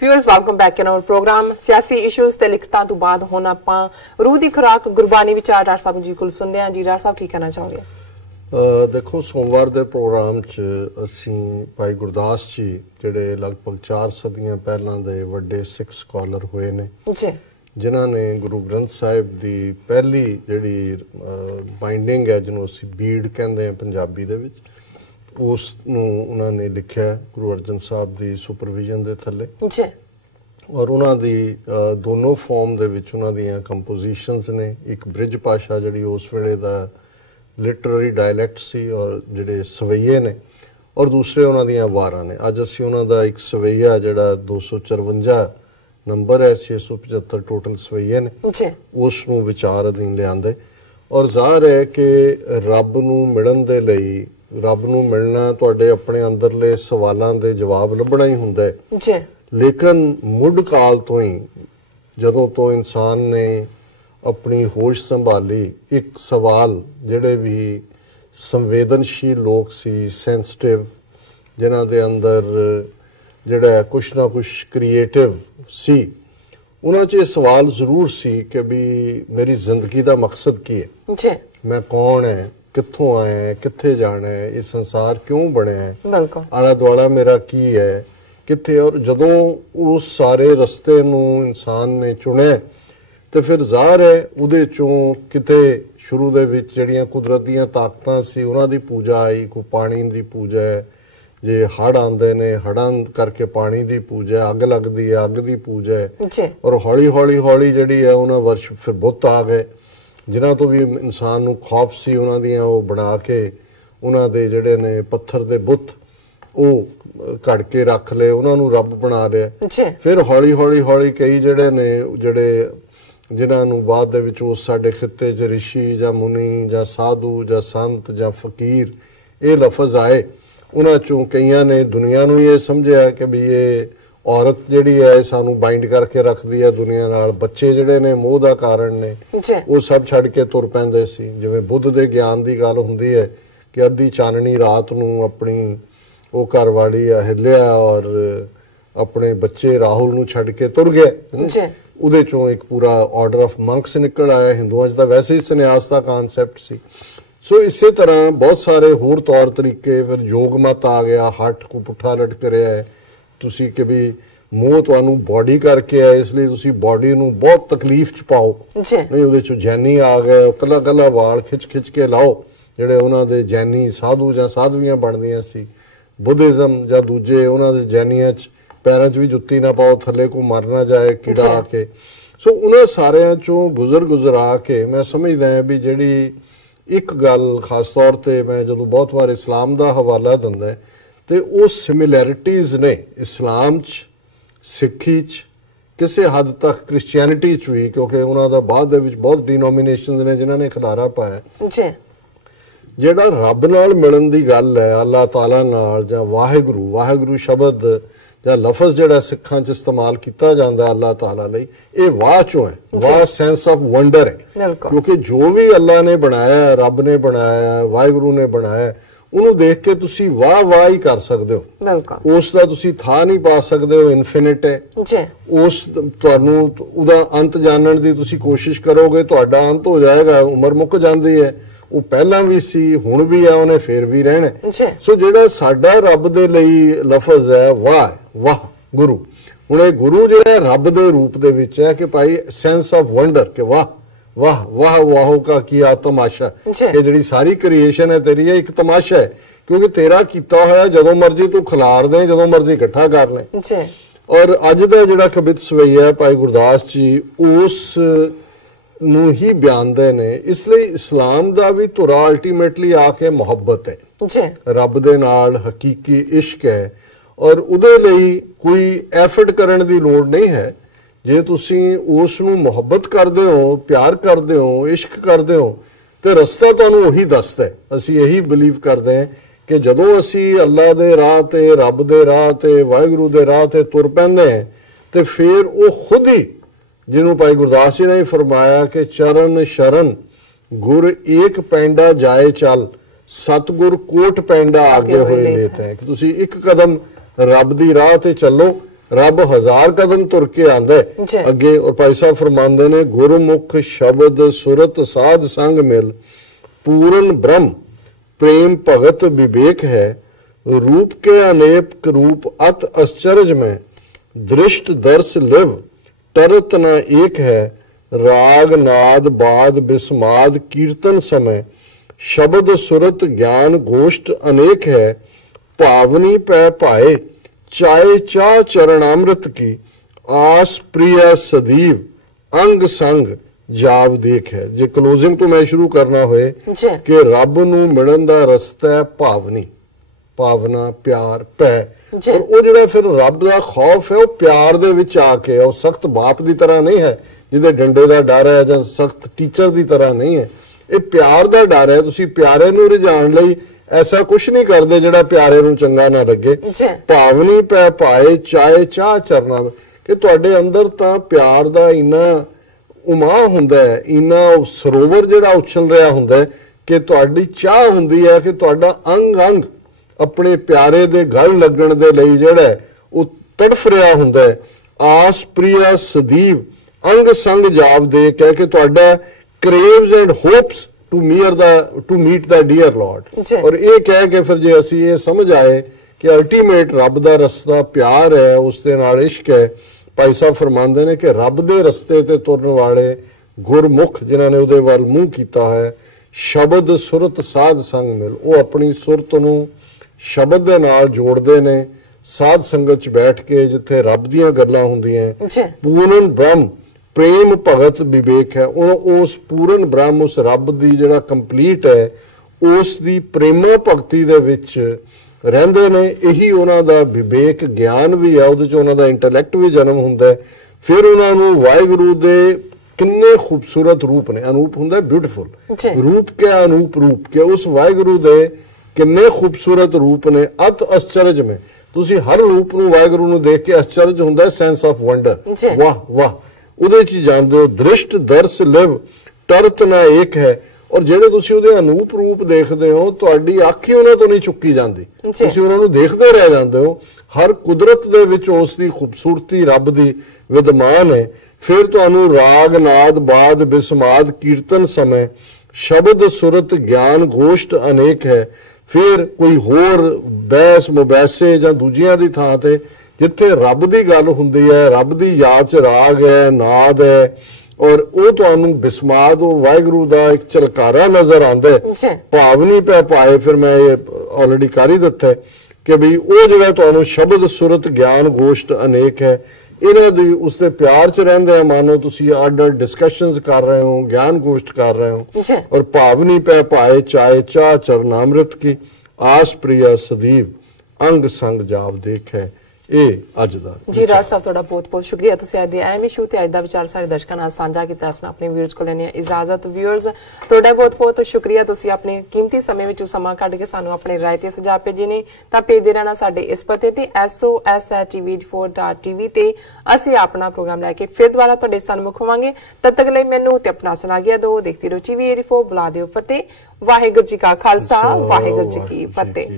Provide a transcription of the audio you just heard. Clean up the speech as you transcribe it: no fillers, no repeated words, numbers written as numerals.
Viewers, welcome back in our program. सियासी issues ते लिखतां तो बाद हुण आपां रूह दी खुराक गुरबानी विचार डॉक्टर साहब जी कोल सुनदे हां जी। डॉक्टर साहब की कहना चाहोगे? देखो, सोमवार दे प्रोग्राम च असीं भाई गुरदास जी जिहड़े लगभग 4 सदियां पहलां दे वड्डे सिख स्कॉलर होए ने जी, जिन्हां ने गुरु ग्रंथ साहिब दी पहली जिहड़ी बाइंडिंग है जिन्हों असीं बीड़ कहंदे हां पंजाबी दे विच, उस नूं उन्हां ने लिखिआ गुरु अर्जन साहब दी सुपरविजन दे थल्ले जी। और उन्हां दी दोनों फॉर्म दे विच उन्हां दियां कंपोजिशनस ने। एक ब्रिज भाषा जिहड़ी उस वेले दा लिटरेरी डायलैक्ट सी और जिहड़े सवैये ने, और दूसरे उन्हां दियां वारां ने। अज असीं उन्हां दा एक सवैया जिहड़ा 254 नंबर है, 675 टोटल सवैये ने, उस नूं विचार अधीन लिआंदे। और ज़ाहिर है कि रब नूं मिलण दे लई, रब नूं मिलना तुहाडे अपने अंदरले सवालां दे जवाब लभना ही हुंदा है। लेकिन मुੱਢ काल तो ही जदों तो इंसान ने अपनी होश संभाली, एक सवाल जिहड़े भी संवेदनशील लोग सी, सेंसिटिव, जिन्हां दे अंदर जिहड़ा कुछ ना कुछ क्रिएटिव सी, उन्हां च सवाल जरूर सी कि भी मेरी जिंदगी दा मकसद की है, मैं कौन है, कित्थों आया है, कित्थे जाना है, ये संसार क्यों बनिया है, आला दुआला मेरा की है, कित्थे। और जदों उस सारे रस्ते नूं इंसान ने चुनिया तो फिर ज़ाहिर है उहदे चों किते शुरू दे विच जिहड़ियां कुदरत दीयां ताकतां सी उन्हां दी पूजा आई। कोई पानी दी पूजा है, जे हड़ आंदे ने हड़ां करके पानी दी पूजा है, अग लगदी है अग दी पूजा है। और हौली हौली हौली जिहड़ी है उन्हां वर्ष फिर बुत आ गए जिन्हां तो भी इंसान नूं खौफ सी, उन्हां दियां ओह बना के उन्हां दे जिहड़े ने पत्थर दे बुत ओह कढ़ के रख ले, उन्हां नूं रब बना लिया। फिर हौली हौली हौली कई जिहड़े ने जिहड़े जिन्हां नूं बाद दे विच उस साडे खित्ते च रिशी जां मुनी जां साधु जां संत जां फकीर ये लफज आए, उन्हां चों कईयां ने दुनिया नूं ये समझिया कि भी ये औरत जिहड़ी है सानू बाइंड करके रखदी है दुनिया नाल, बच्चे जिहड़े ने मोह दा कारण ने वो सब छड्ड के तुर पैंदे सी। जिवें बुद्ध दे ज्ञान दी गल हुंदी है कि अद्धी चाननी रात नूं अपनी वो घर वाली अहिल्या और अपने बच्चे राहुल नूं छड्ड के तुर गए। उहदे चों एक पूरा ऑर्डर ऑफ मंक्स निकल आया। हिंदुआं च तां वैसे ही संन्यास दा कानसैप्ट सी। सो इसे तरह बहुत सारे होर तौर तरीके, फिर योग मत आ गया, हट को पुट्ठा लटक रहा है, तुसी कि भी मोह तुहानू बॉडी करके है इसलिए तुसी बॉडी नूं बहुत तकलीफ च पाओ, नहीं उहदे चों जैनी आ गए, कला कला वाल खिच खिच के लाओ जिहड़े उन्हां दे जैनी साधु जां साधवियां बनदियां सी। बुद्धिज़म जां दूजे उन्हां दे जैनियां च पैरां च भी जुत्ती ना पाओ, थल्ले को मर ना जाए कीड़ा आके। सो उन्हां सारियां चों गुजरा के मैं समझदा है भी जिहड़ी एक गल खास तौर पर मैं जदों बहुत बार इस्लाम का हवाला दिंदा है तो वो सिमिलैरिटीज़ ने इस्लाम च, सिक्खी च, किसी हद तक क्रिश्चियनिटी च भी, क्योंकि उन्हों का बाद दे विच बहुत डिनोमिनेशन ने जिन्होंने खिलारा पाया। जिहड़ा रब नाल मिलन दी गल है, अल्लाह ताला नाल जां वाहिगुरू, वाहिगुरू शब्द जां लफज जिहड़ा सिखां च इस्तेमाल किया जाता अल्लाह ताला लई, ये वाह चों है, वाह सेंस ऑफ वंडर है। क्योंकि जो भी अल्लाह ने बनाया, रब ने बनाया, वाहिगुरू ने बनाया, ਉਹਨੂੰ देख के तुसी वाह वाह ही कर सकते हो। उस दा तुसी था नहीं पा सकते हो, इनफिनिट है। उस तुहानू उहदा अंत जानने दी तुसी कोशिश करोगे तुहाडा अंत हो जाएगा, उम्र मुक जाती है। वो पहला भी सी, हुण भी है, उन्हें फिर भी रहना। सो जिहड़ा साडा रब दे लई लफज है वाह, वाह गुरु, हुण ये गुरु जिहड़ा रब दे रूप दे विच है कि भाई सेंस ऑफ वंडर कि वाह वाह वाह वाहो का किया तमाशा। ये जिहड़ी सारी क्रिएशन है तेरी है एक तमाशा है, क्योंकि तेरा कीता होया जदों मर्जी तू खिलार दे, जदों मर्जी इकट्ठा कर ले। और अज दा जिहड़ा कबित सवैया है भाई गुरदास जी उस नूं ही बयानदे ने। इसलिए इस्लाम दा भी धुरा अल्टीमेटली आके मुहब्बत है, रब दे नाल हकीकी इश्क है। और उहदे लई कोई एफर्ट करन दी लोड़ नहीं है। जे तुसी उस नूं मुहब्बत करदे हो, प्यार करदे हो, इश्क करदे हो तो रस्ता तुहानूं उही दसदा है। असीं यही बिलीव करदे हैं कि जदों असीं अल्लाह दे राह ते, रब दे राह ते, वाहिगुरू दे राह ते तुर पैंदे हैं तो फिर वो खुद ही जिन्हों भाई गुरदास जी ने फरमाया कि चरण शरण गुर एक पैंडा जाए चल, सतगुर कोट पैंडा आगे होए देते हैं। कि तुसी एक कदम रब दी राह ते चलो, रब 1000 कदम तुर के आंदा है अगे। और भाई साहब फरमांदे ने गुरमुख शब्द सुरत साध संग मिल पूर्ण ब्रह्म प्रेम भगत विवेक है रूप के अनेक रूप अत आश्चर्य में दृष्ट दर्श लिव तरत न एक है राग नाद बाद बिस्माद कीर्तन समय शब्द सुरत ज्ञान गोष्ठ अनेक है पावनी पै पाए चाय चा चरणामृत की आस प्रिय सदीव अंग संग जाव देख है। जे क्लोजिंग तो मैं शुरू करना होए कि रब नूं मिलण दा रस्ता है भावनी भावना प्यार पै और वो जिहड़ा फिर रब दा खौफ है वो प्यार दे विच आके वो सख्त बाप दी तरह नहीं है जिहदे डंडे दा डर है जां सख्त टीचर दी तरह नहीं है। ये प्यार दा डर है। तुसीं प्यारे नूं रिझाण लई ऐसा कुछ नहीं करते जिहड़ा प्यारे नूं चंगा ना लगे। भावनी पै पाए चाहे चाह चरना कि तुहाडे अंदर तां प्यार दा इन्ना उमाह हुंदा है इन्ना सरोवर जिहड़ा उछल रहा हुंदा है कि तुहाडी चाह हुंदी है कि तुहाडा अंग अंग अपने प्यारे दे गल लगण दे लई जिहड़ा वो तड़फ रहा हुंदा है। आस प्रिय सदीव अंग संग जाव दे कह के तुहाडा craves and hopes to meet the dear Lord. और ये कह के फिर जे असी ये समझ आए कि अल्टीमेट रब दा रस्ता प्यार है उस दे नाल इश्क है। भाई साहब फरमांदे ने कि रब दे रस्ते ते तुरन वाले गुरमुख जिन्हां ने उहदे वल मूंह कीता है शब्द सुरत साध संग मिल वो अपनी सुरत नूं शब्द दे नाल जोड़दे ने साध संगत च बैठ के जिथे रब दीयां गल्लां हुंदियां पूर्ण ब्रह्म प्रेम भगत विवेक है उस पूर्ण ब्रह्म उस रब दी जिहड़ा कंप्लीट है उस दी प्रेमा भगती दे विच रहिंदे ने। यही उन्हां दा विवेक ज्ञान भी है उहदे च उन्हां दा इंटैलेक्ट भी जन्म हुंदा है। फिर उन्हां नूं वाहिगुरू दे किन्ने खूबसूरत रूप ने अनूप हुंदा है ब्यूटीफुल रूप के अनूप रूप के उस वाहिगुरू दे किन्ने खूबसूरत रूप ने अत आश्चर्य में तुसीं हर रूप नूं वाहिगुरू नूं देख के आश्चर्य हुंदा है सेंस ऑफ वंडर वाह वाह ਉਹਦੇ ਚ ਜਾਂਦੇ ਹੋ ਦ੍ਰਿਸ਼ਟ ਦਰਸ ਲਿਵ ਤਰਤ ਨਾ ਇੱਕ ਹੈ। ਔਰ ਜਿਹੜੇ ਤੁਸੀਂ ਉਹਦੇ ਅਨੂਪ ਰੂਪ ਦੇਖਦੇ ਹੋ ਤੁਹਾਡੀ ਅੱਖ ਹੀ ਉਹਨਾਂ ਤੋਂ ਨਹੀਂ ਚੁੱਕੀ ਜਾਂਦੀ ਤੁਸੀਂ ਉਹਨਾਂ ਨੂੰ ਦੇਖਦੇ ਰਹਿ ਜਾਂਦੇ ਹੋ। ਹਰ ਕੁਦਰਤ ਦੇ ਵਿੱਚ ਉਸ ਦੀ ਖੂਬਸੂਰਤੀ ਰੱਬ ਦੀ ਵਿਦਮਾਨ ਹੈ। ਫਿਰ ਤੁਹਾਨੂੰ ਰਾਗ ਨਾਦ ਬਾਦ ਬਿਸਮਾਦ ਕੀਰਤਨ ਸਮੇਂ ਸ਼ਬਦ ਸੁਰਤ ਗਿਆਨ ਗੋਸ਼ਟ ਅਨੇਕ ਹੈ। ਫਿਰ ਕੋਈ ਹੋਰ ਬਹਿਸ ਮੁਬੈਸੇ ਜਾਂ ਦੂਜਿਆਂ ਦੀ ਥਾਂ ਤੇ जिथे रब की गल हुंदी है रब की याद च राग है नाद है और वो तुहानू बिस्माद वाहिगुरू का एक झलकारा नजर आंदा है भावनी पै पाए। फिर मैं ये ऑलरेडी कर ही दिता है कि भी वो जो तुहानू शब्द सुरत ज्ञान गोष्ठ अनेक है इन्हां दी उसदे प्यार च रहिंदे मानो तुसीं अड डिस्कशनस कर रहे हो ज्ञान गोष्ठ कर रहे हो। और भावनी पै पाए चाहे चाह चरणामृत की आस प्रिय सदीव अंग संग जाव देख है। जी राज साहब तुहाडा बहुत बहुत शुक्रिया तुसीं अज दे अहम इशू ते अज दा विचार सारे दर्शकां नाल सांझा कीता। अस अपने व्यूअर्स को लैने इजाजत। व्यूअर्स तुहाडा बहुत बहुत शुक्रिया तुसीं अपने कीमती समय विचों समां कढ के सानू अपने राय ते सुझाव भेजे ने तां भेजदे रहना साडे इस पते ते sos@tv84.tv ते ਅਸੀਂ अपना प्रोग्राम लैके फिर दोबारा तुहाडे सन्मुख होवांगे। तद तक लई मैनूं ते अपना सलागिया दो देखती रहो TV 84 बुला दिओ फतेह। वाहिगुरू जी का खालसा वाहिगुरू जी की फतेह।